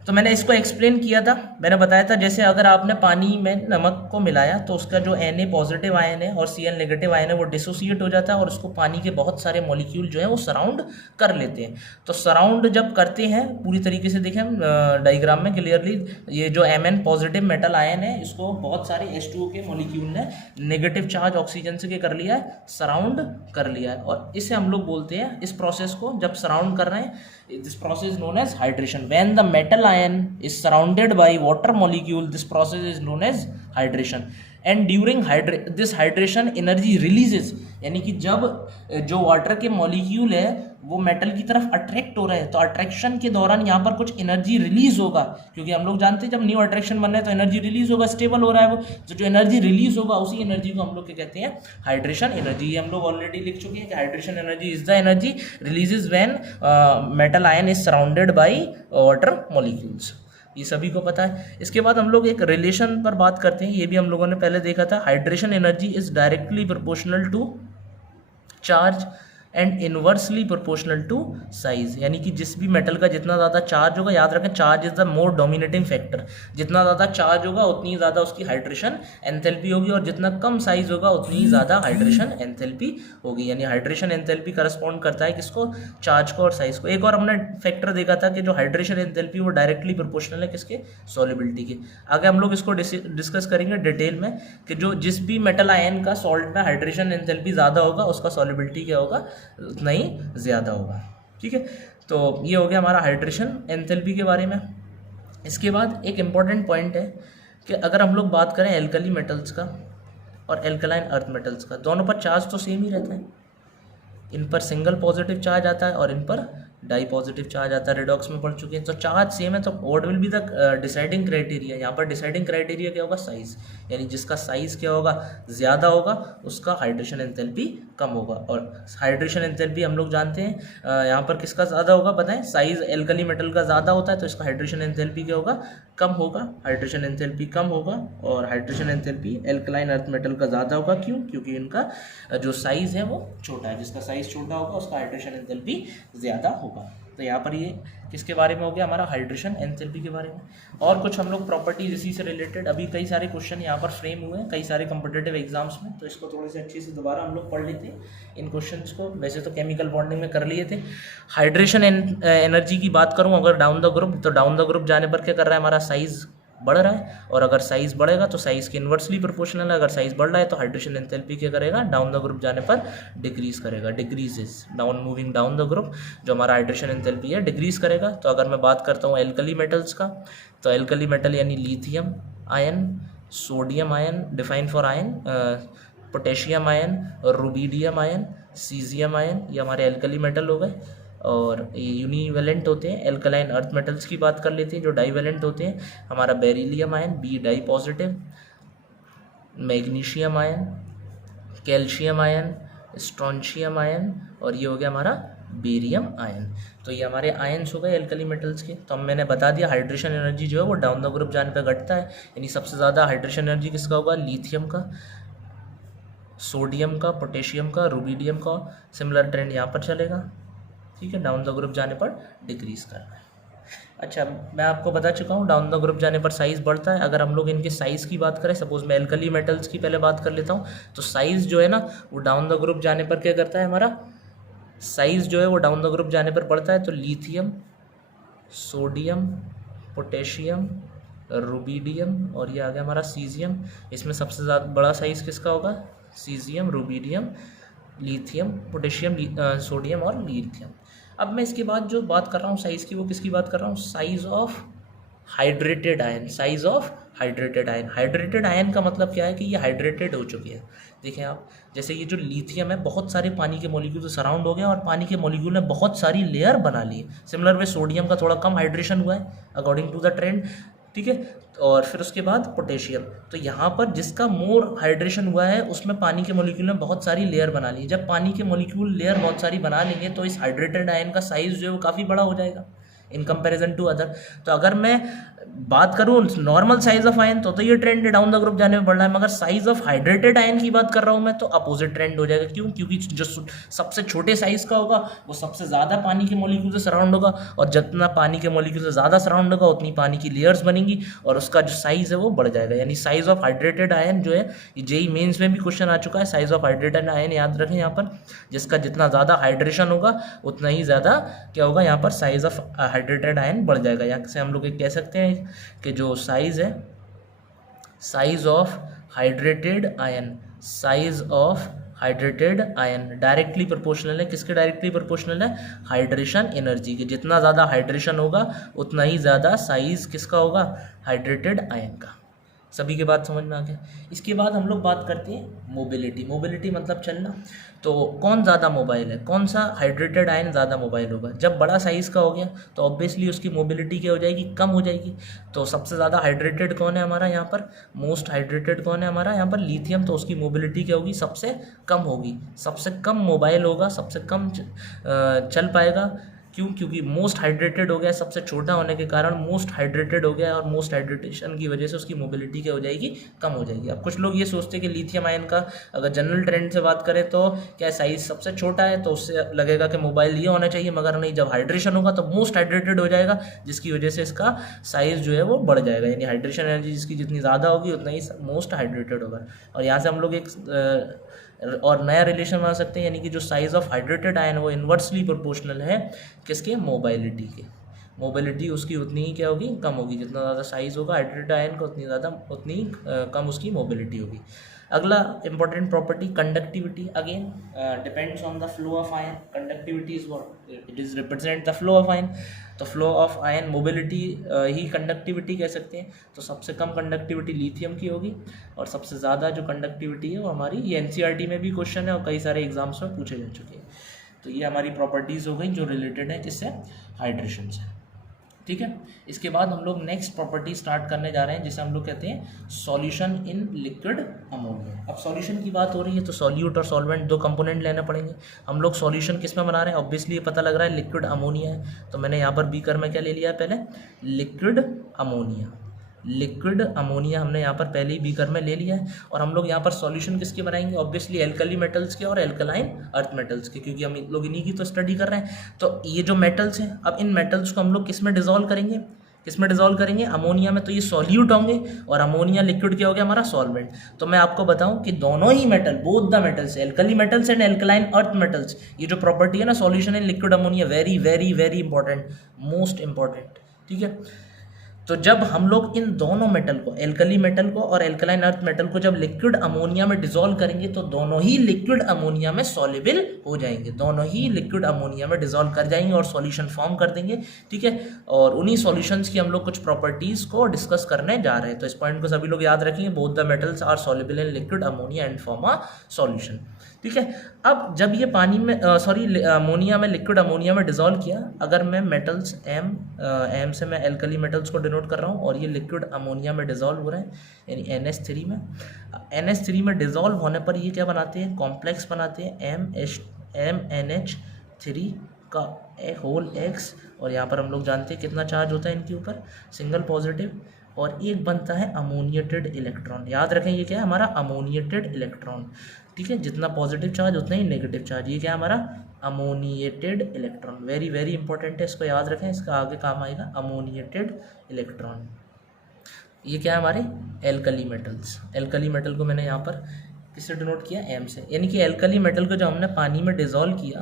तो मैंने इसको एक्सप्लेन किया था, मैंने बताया था जैसे अगर आपने पानी में नमक को मिलाया तो उसका जो Na पॉजिटिव आयन है और Cl नेगेटिव आयन है वो डिसोसिएट हो जाता है और उसको पानी के बहुत सारे मॉलिक्यूल जो है वो सराउंड कर लेते हैं। तो सराउंड जब करते हैं पूरी तरीके से, देखें हम डायग्राम में क्लियरली, ये जो Mn पॉजिटिव मेटल आयन है इसको बहुत सारे H2O के मॉलिक्यूल ने नेगेटिव चार्ज ऑक्सीजन से कर लिया है, सराउंड कर लिया है। और इसे हम लोग बोलते हैं, इस प्रोसेस को जब सराउंड कर रहे हैं, this process is known as hydration. When the metal ion is surrounded by water molecule, this process is known as hydration. And during this hydration energy releases, यानी कि जब जो वाटर के मॉलिक्यूल है वो मेटल की तरफ अट्रैक्ट हो रहे हैं तो अट्रैक्शन के दौरान यहाँ पर कुछ एनर्जी रिलीज होगा, क्योंकि हम लोग जानते हैं जब न्यू अट्रैक्शन बन रहा है तो एनर्जी रिलीज होगा, स्टेबल हो रहा है वो, तो जो एनर्जी रिलीज होगा उसी एनर्जी को हम लोग क्या कहते हैं, हाइड्रेशन एनर्जी। ये हम लोग ऑलरेडी लिख चुके हैं कि hydration energy is the energy releases when metal ion is surrounded by water molecules. ये सभी को पता है। इसके बाद हम लोग एक रिलेशन पर बात करते हैं, ये भी हम लोगों ने पहले देखा था। Hydration energy is directly proportional to charge and inversely proportional to size, यानी कि जिस भी मेटल का जितना ज़्यादा चार्ज होगा, याद रखें charge is the more dominating factor, जितना ज़्यादा चार्ज होगा उतनी ज़्यादा उसकी हाइड्रेशन एंथैल्पी होगी और जितना कम साइज होगा उतनी ही ज़्यादा हाइड्रेशन एंथैल्पी होगी। यानी हाइड्रेशन एंथैल्पी करस्पॉन्ड करता है किसको, चार्ज को और साइज को। एक और हमने फैक्टर देखा था कि जो हाइड्रेशन एंथैल्पी वो डायरेक्टली प्रोपोर्शनल है किसके, सॉल्युबिलिटी के। आगे हम लोग इसको डिस्कस करेंगे डिटेल में कि जो जिस भी मेटल आयन का सॉल्ट में हाइड्रेशन एंथैल्पी ज़्यादा होगा उसका सॉल्युबिलिटी क्या होगा, उतना ही ज़्यादा होगा। ठीक है, तो ये हो गया हमारा हाइड्रेशन एंथैल्पी के बारे में। इसके बाद एक इम्पॉर्टेंट पॉइंट है कि अगर हम लोग बात करें एल्कली मेटल्स का और एल्कलाइन अर्थ मेटल्स का, दोनों पर चार्ज तो सेम ही रहता है। इन पर सिंगल पॉजिटिव चार्ज आता है और इन पर डाई पॉजिटिव चार्ज आता है, रेडॉक्स में पढ़ चुके हैं। तो चार्ज सेम है तो what will be the deciding criteria, यहाँ पर डिसाइडिंग क्राइटेरिया क्या होगा, साइज। यानी जिसका साइज क्या होगा, ज़्यादा होगा, उसका हाइड्रेशन एंथैल्पी कम होगा। और हाइड्रेशन एंथैल्पी हम लोग जानते हैं यहाँ पर किसका ज़्यादा होगा, बताएं, साइज एल्कली मेटल का ज़्यादा होता है तो इसका हाइड्रेशन एंथैल्पी क्या होगा, कम होगा, हाइड्रेशन एंथैल्पी कम होगा। और hydration enthalpy alkaline earth metal का ज़्यादा होगा, क्यों, क्योंकि इनका जो साइज़ है वो छोटा है, जिसका साइज़ छोटा होगा उसका हाइड्रेशन एंथैल्पी ज़्यादा होगा। तो यहाँ पर ये किसके बारे में हो गया, हमारा हाइड्रेशन एंथैल्पी के बारे में। और कुछ हम लोग प्रॉपर्टीज इसी से रिलेटेड, अभी कई सारे क्वेश्चन यहाँ पर फ्रेम हुए हैं कई सारे कॉम्पिटिटिव एग्जाम्स में, तो इसको थोड़े से अच्छे से दोबारा हम लोग पढ़ लेते हैं इन क्वेश्चंस को। वैसे तो केमिकल बॉन्डिंग में कर लिए थे। हाइड्रेशन एनर्जी की बात करूँ अगर डाउन द ग्रुप, तो डाउन द ग्रुप जाने पर क्या कर रहा है, हमारा साइज बढ़ रहा है, और अगर साइज बढ़ेगा तो साइज के इन्वर्सली प्रोपोर्शनल है। अगर साइज बढ़ रहा है तो हाइड्रेशन एंथैल्पी क्या करेगा, डाउन द ग्रुप जाने पर डिक्रीज करेगा, decreases, down moving down the group जो हमारा हाइड्रेशन एंथैल्पी है डिक्रीज करेगा। तो अगर मैं बात करता हूँ एल्कली मेटल्स का, तो एल्कली मेटल यानी lithium ion, sodium ion define for ion, potassium ion, rubidium ion, caesium ion, ये हमारे एल्कली मेटल हो गए। और ये यूनिवेलेंट होते हैं। एल्कलाइन अर्थ मेटल्स की बात कर लेते हैं जो डाईवेलेंट होते हैं, हमारा beryllium ion B di positive, magnesium ion, calcium ion, strontium ion, और ये हो गया हमारा बेरियम आयन। तो ये हमारे आयन्स हो गए एल्कली मेटल्स के। तो मैंने बता दिया हाइड्रेशन एनर्जी जो है वो डाउन द ग्रुप जाने पर घटता है, यानी सबसे ज़्यादा हाइड्रेशन एनर्जी किसका होगा, लिथियम का, सोडियम का, पोटेशियम का, रुबीडियम का। सिमिलर ट्रेंड यहाँ पर चलेगा, ठीक है, डाउन द ग्रुप जाने पर डिक्रीज करना है। अच्छा, मैं आपको बता चुका हूँ डाउन द ग्रुप जाने पर साइज़ बढ़ता है। अगर हम लोग इनके साइज़ की बात करें, सपोज मैं एल्कली मेटल्स की पहले बात कर लेता हूँ, तो साइज़ जो है ना वो डाउन द ग्रुप जाने पर क्या करता है, हमारा साइज़ जो है वो डाउन द ग्रुप जाने पर बढ़ता है। तो लिथियम, सोडियम, पोटेशियम, रुबीडियम, और ये आ गया हमारा सीजियम। इसमें सबसे ज़्यादा बड़ा साइज़ किसका होगा, caesium, rubidium, lithium, potassium, sodium और लिथियम। अब मैं इसके बाद जो बात कर रहा हूँ साइज़ की, वो किसकी बात कर रहा हूँ, size of hydrated ion, size of hydrated ion. Hydrated ion का मतलब क्या है कि ये हाइड्रेटेड हो चुके हैं। देखें आप, जैसे ये जो लिथियम है बहुत सारे पानी के मॉलिक्यूल से सराउंड हो गया और पानी के मॉलिक्यूल ने बहुत सारी लेयर बना ली। सिमिलर वे सोडियम का थोड़ा कम हाइड्रेशन हुआ है अकॉर्डिंग टू द ट्रेंड, ठीक है। और फिर उसके बाद पोटेशियम, तो यहाँ पर जिसका मोर हाइड्रेशन हुआ है उसमें पानी के मॉलिक्यूल ने बहुत सारी लेयर बना ली। जब पानी के मॉलिक्यूल लेयर बहुत सारी बना लेंगे तो इस हाइड्रेटेड आयन का साइज जो है वो काफ़ी बड़ा हो जाएगा इन कंपैरिजन टू अदर। तो अगर मैं बात करूँ नॉर्मल साइज ऑफ आयन तो ये ट्रेंड डाउन द ग्रुप जाने में बढ़ रहा है, मगर साइज ऑफ हाइड्रेटेड आयन की बात कर रहा हूँ मैं तो अपोजिट ट्रेंड हो जाएगा। क्यों? क्योंकि जो सबसे छोटे साइज का होगा वो सबसे ज़्यादा पानी के मॉलिक्यूल से सराउंड होगा, और जितना पानी के मॉलिक्यूल से ज़्यादा सराउंड होगा उतनी पानी की लेयर्स बनेंगी और उसका जो साइज है वो बढ़ जाएगा। यानी साइज ऑफ हाइड्रेटेड आयन जो है, ये जेईई मेंस में भी क्वेश्चन आ चुका है। साइज ऑफ हाइड्रेटेड आयन याद रखें यहाँ पर, जिसका जितना ज़्यादा हाइड्रेशन होगा उतना ही ज़्यादा क्या होगा, यहाँ पर साइज ऑफ हाइड्रेटेड आयन बढ़ जाएगा। यहाँ से हम लोग ये कह सकते हैं कि जो साइज है, size of hydrated ion, size of hydrated ion directly proportional है। किसके डायरेक्टली प्रोपोर्शनल है? हाइड्रेशन एनर्जी के। जितना ज़्यादा हाइड्रेशन होगा उतना ही ज़्यादा साइज किसका होगा? हाइड्रेटेड आयन का। सभी के बात समझ में आ गया। इसके बाद हम लोग बात करते हैं मोबिलिटी। मोबिलिटी मतलब चलना। तो कौन ज़्यादा मोबाइल है, कौन सा हाइड्रेटेड आयन ज़्यादा मोबाइल होगा? जब बड़ा साइज़ का हो गया तो ऑब्वियसली उसकी मोबिलिटी क्या हो जाएगी? कम हो जाएगी। तो सबसे ज़्यादा हाइड्रेटेड कौन है हमारा यहाँ पर? मोस्ट हाइड्रेटेड कौन है हमारा यहाँ पर? लिथियम। तो उसकी मोबिलिटी क्या होगी? सबसे कम होगी, सबसे कम मोबाइल होगा, सबसे कम चल पाएगा। क्यों? क्योंकि मोस्ट हाइड्रेटेड हो गया, सबसे छोटा होने के कारण मोस्ट हाइड्रेटेड हो गया, और मोस्ट हाइड्रेटेशन की वजह से उसकी मोबिलिटी क्या हो जाएगी? कम हो जाएगी। अब कुछ लोग ये सोचते हैं कि लिथियम आयन का अगर जनरल ट्रेंड से बात करें तो क्या साइज सबसे छोटा है तो उससे लगेगा कि मोबाइल ये होना चाहिए, मगर नहीं, जब हाइड्रेशन होगा तो मोस्ट हाइड्रेटेड हो जाएगा, जिसकी वजह से इसका साइज जो है वो बढ़ जाएगा। यानी हाइड्रेशन एनर्जी जिसकी जितनी ज़्यादा होगी उतना ही मोस्ट हाइड्रेटेड होगा। और यहाँ से हम लोग एक और नया रिलेशन बना सकते हैं, यानी कि जो साइज ऑफ हाइड्रेटेड आयन वो इन्वर्सली प्रोपोर्शनल है किसके? मोबाइलिटी के। मोबिलिटी उसकी उतनी ही क्या होगी? कम होगी। जितना ज़्यादा साइज होगा हाइड्रेटेड आयन का उतनी ही कम उसकी मोबिलिटी होगी। अगला important property conductivity. Again depends on the flow of ion. Conductivity is what? It is represent the flow of ion. तो फ्लो ऑफ आयन मोबिलिटी ही कंडक्टिविटी कह सकते हैं। तो सबसे कम कंडक्टिविटी लिथियम की होगी और सबसे ज़्यादा जो कंडक्टिविटी है वो हमारी, ये एनसीईआरटी में भी क्वेश्चन है और कई सारे एग्जाम्स में पूछे जा चुके हैं। तो ये हमारी प्रॉपर्टीज़ हो गई जो रिलेटेड है किससे? हाइड्रेशन से। ठीक है। इसके बाद हम लोग नेक्स्ट प्रॉपर्टी स्टार्ट करने जा रहे हैं जिसे हम लोग कहते हैं सॉल्यूशन इन लिक्विड अमोनिया। अब सॉल्यूशन की बात हो रही है तो सॉल्यूट और सॉल्वेंट दो कंपोनेंट लेने पड़ेंगे। हम लोग सॉल्यूशन किस में बना रहे हैं? ऑब्वियसली ये पता लग रहा है लिक्विड अमोनिया है, तो मैंने यहाँ पर बीकर में क्या ले लिया है? पहले लिक्विड अमोनिया। लिक्विड अमोनिया हमने यहाँ पर पहले ही बीकर में ले लिया है। और हम लोग यहाँ पर सॉल्यूशन किसके बनाएंगे? ऑब्वियसली एल्कली मेटल्स के और एल्कलाइन अर्थ मेटल्स के, क्योंकि हम लोग इन्हीं की तो स्टडी कर रहे हैं। तो ये जो मेटल्स हैं, अब इन मेटल्स को हम लोग किस में डिजोल्व करेंगे? किस में डिजोल्व करेंगे? अमोनिया में। तो ये सॉल्यूट होंगे और अमोनिया लिक्विड क्या हो गया हमारा? सॉल्वेंट। तो मैं आपको बताऊं कि दोनों ही metal, both the metals, alkali metals and alkaline earth metals, ये जो प्रॉपर्टी है ना solution in liquid ammonia, very very very important, most important. ठीक है। तो जब हम लोग इन दोनों मेटल को, एल्कली मेटल को और एल्कलाइन अर्थ मेटल को, जब लिक्विड अमोनिया में डिसॉल्व करेंगे तो दोनों ही लिक्विड अमोनिया में सॉल्युबल हो जाएंगे। दोनों ही लिक्विड अमोनिया में डिसॉल्व कर जाएंगे और सॉल्यूशन फॉर्म कर देंगे। ठीक है। और उन्हीं सॉल्यूशंस की हम लोग कुछ प्रॉपर्टीज़ को डिस्कस करने जा रहे हैं। तो इस पॉइंट को सभी लोग याद रखेंगे, both the metals are soluble in liquid ammonia and form a solution. ठीक है। अब जब ये पानी में अमोनिया में, लिक्विड अमोनिया में डिसॉल्व किया, अगर मैं मेटल्स एम से मैं एल्कली मेटल्स को डिनोट कर रहा हूँ और ये लिक्विड अमोनिया में डिसॉल्व हो रहे हैं यानी NH3 में। NH3 में डिसॉल्व होने पर ये क्या बनाते हैं? कॉम्प्लेक्स बनाते हैं MnH3 का होल X। और यहाँ पर हम लोग जानते हैं कितना चार्ज होता है इनके ऊपर? Single positive. और एक बनता है अमोनिएटेड इलेक्ट्रॉन। याद रखें ये क्या है हमारा? Ammoniated electron. ठीक है। जितना पॉजिटिव चार्ज उतना ही नेगेटिव चार्ज। ये क्या है हमारा? Ammoniated electron. Very very important है, इसको याद रखें, इसका आगे काम आएगा। अमोनिएटेड इलेक्ट्रॉन, ये क्या है हमारे? Alkali metals. एल्कली मेटल को मैंने यहाँ पर किससे डिनोट किया? M से। यानी कि एल्कली मेटल को जब हमने पानी में डिसॉल्व किया,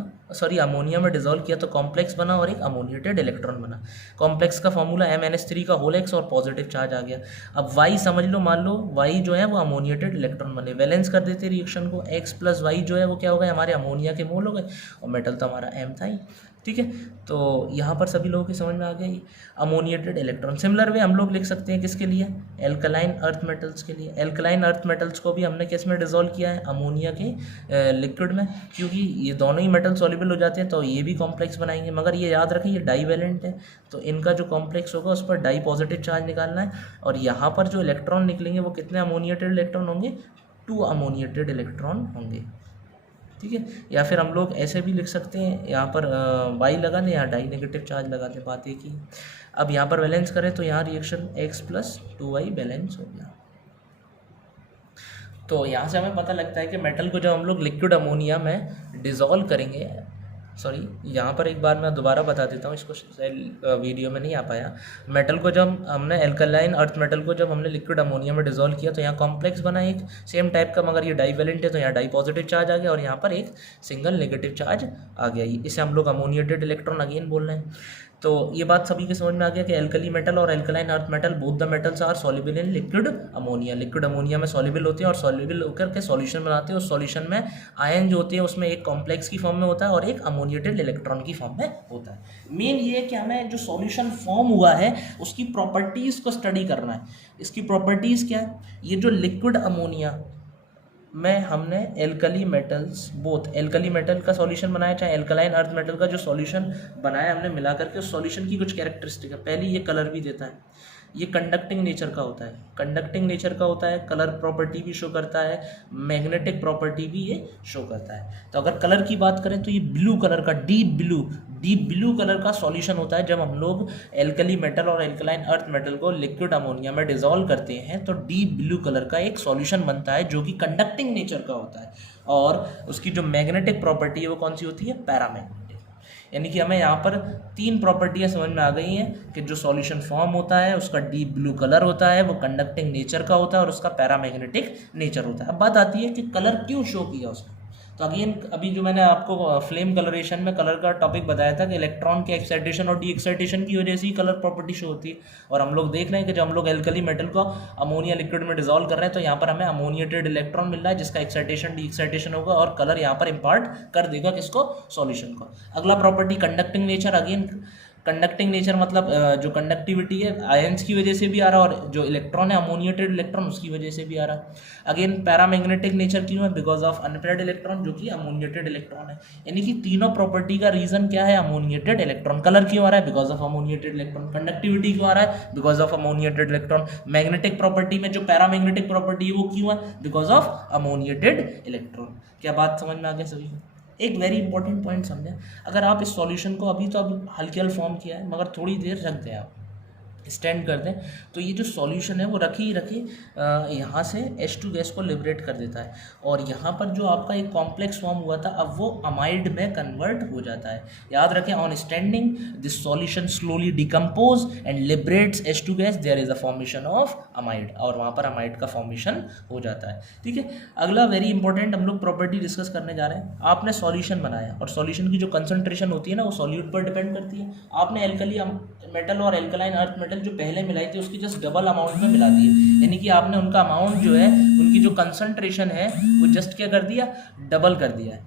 अमोनिया में डिसॉल्व किया, तो कॉम्प्लेक्स बना और एक अमोनिएटेड इलेक्ट्रॉन बना। कॉम्प्लेक्स का फॉर्मूला MnH3 का होल X और पॉजिटिव चार्ज आ गया। अब Y समझ लो, मान लो Y जो है वो अमोनिएटेड इलेक्ट्रॉन बने। बैलेंस कर देते रिएक्शन को, X प्लस Y जो है वो क्या हो गए? हमारे अमोनिया के मोल हो गए और मेटल तो हमारा M था ही। ठीक है। तो यहाँ पर सभी लोगों की समझ में आ गई अमोनिएटेड इलेक्ट्रॉन। सिमिलर वे हम लोग लिख सकते हैं किसके लिए, एल्कलाइन अर्थ मेटल्स के लिए। एल्कलाइन अर्थ मेटल्स को भी हमने किस में डिसॉल्व किया है, अमोनिया के लिक्विड में, क्योंकि ये दोनों ही मेटल सॉल्युबल हो जाते हैं तो ये भी कॉम्प्लेक्स बनाएंगे। मगर ये याद रखें ये डाईवैलेंट है, तो इनका जो कॉम्प्लेक्स होगा उस पर डाई पॉजिटिव चार्ज निकालना है, और यहाँ पर जो इलेक्ट्रॉन निकलेंगे वो कितने अमोनिएटेड इलेक्ट्रॉन होंगे, 2 अमोनिएटेड इलेक्ट्रॉन होंगे। ठीक है, या फिर हम लोग ऐसे भी लिख सकते हैं, यहाँ पर वाई लगा दें, यहाँ डाई नेगेटिव चार्ज लगा दें, बात एक ही। अब यहाँ पर बैलेंस करें तो यहाँ रिएक्शन x + 2y बैलेंस हो गया। तो यहाँ से हमें पता लगता है कि मेटल को जब हम लोग लिक्विड अमोनिया में डिज़ोल्व करेंगे, सॉरी यहाँ पर एक बार मैं दोबारा बता देता हूँ, इसको वीडियो में नहीं आ पाया। मेटल को जब हमने एल्कलाइन अर्थ मेटल को जब हमने लिक्विड अमोनिया में डिसॉल्व किया तो यहाँ कॉम्प्लेक्स बना एक सेम टाइप का, मगर ये डाईवैलेंट है तो यहाँ डाई पॉजिटिव चार्ज आ गया और यहाँ पर एक सिंगल नेगेटिव चार्ज आ गया। इसे हम लोग अमोनिएटेड इलेक्ट्रॉन अगेन बोल रहे हैं। तो ये बात सभी के समझ में आ गया कि एल्कली मेटल और alkaline earth metal both the metals are soluble in liquid ammonia. Liquid ammonia में सॉल्युबल होते हैं और सॉल्युबल होकर के सॉल्यूशन बनाते हैं। उस सॉल्यूशन में आयन जो होते हैं उसमें एक कॉम्प्लेक्स की फॉर्म में होता है और एक अमोनिएटेड इलेक्ट्रॉन की फॉर्म में होता है। मेन ये है कि हमें जो सॉल्यूशन फॉर्म हुआ है उसकी प्रॉपर्टीज़ को स्टडी करना है। इसकी प्रॉपर्टीज़ क्या है, ये जो लिक्विड अमोनिया में हमने alkali metals both alkali metal का सॉल्यूशन बनाया चाहे एल्कलाइन अर्थ मेटल का जो सॉल्यूशन बनाया हमने मिला करके, उस सॉल्यूशन की कुछ कैरेक्टरिस्टिक है। पहली ये कलर भी देता है, ये कंडक्टिंग नेचर का होता है, कंडक्टिंग नेचर का होता है, कलर प्रॉपर्टी भी शो करता है, मैग्नेटिक प्रॉपर्टी भी ये शो करता है। तो अगर कलर की बात करें तो ये ब्लू कलर का डीप ब्लू कलर का सॉल्यूशन होता है। जब हम लोग एल्कली मेटल और एल्कलाइन अर्थ मेटल को लिक्विड अमोनिया में डिसॉल्व करते हैं तो डीप ब्लू कलर का एक सॉल्यूशन बनता है जो कि कंडक्टिंग नेचर का होता है, और उसकी जो मैग्नेटिक प्रॉपर्टी है वो कौन सी होती है, पैरामैग्नेटिक। यानी कि हमें यहाँ पर 3 प्रॉपर्टियाँ समझ में आ गई हैं कि जो सॉल्यूशन फॉर्म होता है उसका डीप ब्लू कलर होता है, वो कंडक्टिंग नेचर का होता है और उसका पैरामैग्नेटिक नेचर होता है। अब बात आती है कि कलर क्यों शो किया उसने। तो अगेन अभी जो मैंने आपको फ्लेम कलरेशन में कलर का टॉपिक बताया था कि इलेक्ट्रॉन के एक्साइटेशन और डी एक्साइटेशन की वजह से ही कलर प्रॉपर्टी शो होती है। और हम लोग देख रहे हैं कि जब हम लोग एल्कली मेटल को अमोनिया लिक्विड में डिसॉल्व कर रहे हैं तो यहाँ पर हमें अमोनिएटेड इलेक्ट्रॉन मिल रहा है जिसका एक्साइटेशन डी एक्साइटेशन होगा और कलर यहाँ पर इम्पार्ट कर देगा किसको, सॉल्यूशन को। अगला property conducting nature. Again conducting nature मतलब जो कंडक्टिविटी है आयंस की वजह से भी आ रहा है और जो इलेक्ट्रॉन है अमोनिएटेड इलेक्ट्रॉन उसकी वजह से भी आ रहा है। अगेन पैरामैग्नेटिक नेचर क्यों है, बिकॉज ऑफ अनपेयर्ड इलेक्ट्रॉन जो कि अमोनिएटेड इलेक्ट्रॉन है। यानी कि तीनों प्रॉपर्टी का रीजन क्या है, अमोनिएटेड इलेक्ट्रॉन। कलर क्यों आ रहा है, because of ammoniated electron. Conductivity क्यों आ रहा है, because of ammoniated electron. Magnetic property में जो पैरामैग्नेटिक प्रॉपर्टी है वो क्यों है, बिकॉज ऑफ अमोनिएटेड इलेक्ट्रॉन। क्या बात समझ में आ गया सभी को। एक वेरी इंपॉर्टेंट पॉइंट समझें, अगर आप इस सॉल्यूशन को अभी तो अब हल्के फॉर्म किया है मगर थोड़ी देर रख दें, आप स्टैंड कर दें तो ये जो सॉल्यूशन है वो रखे ही रखे यहाँ से H2 गैस को लिबरेट कर देता है और यहाँ पर जो आपका एक कॉम्प्लेक्स फॉर्म हुआ था अब वो अमाइड में कन्वर्ट हो जाता है। याद रखें, on standing this solution slowly decompose and liberates H2 gas, there is a formation of amide और वहाँ पर अमाइड का फॉर्मेशन हो जाता है। ठीक है, अगला वेरी इंपॉर्टेंट हम लोग प्रॉपर्टी डिस्कस करने जा रहे हैं। आपने सॉल्यूशन बनाया और सॉल्यूशन की जो कंसंट्रेशन होती है ना वो सॉल्यूट पर डिपेंड करती है। आपने एल्कली मेटल और एल्कलाइन अर्थ मेटल जो पहले मिलाई थी उसकी जस्ट डबल अमाउंट में मिला दी है, यानी कि आपने उनका अमाउंट जो है उनकी जो कंसंट्रेशन है वो जस्ट क्या कर दिया, डबल कर दिया है।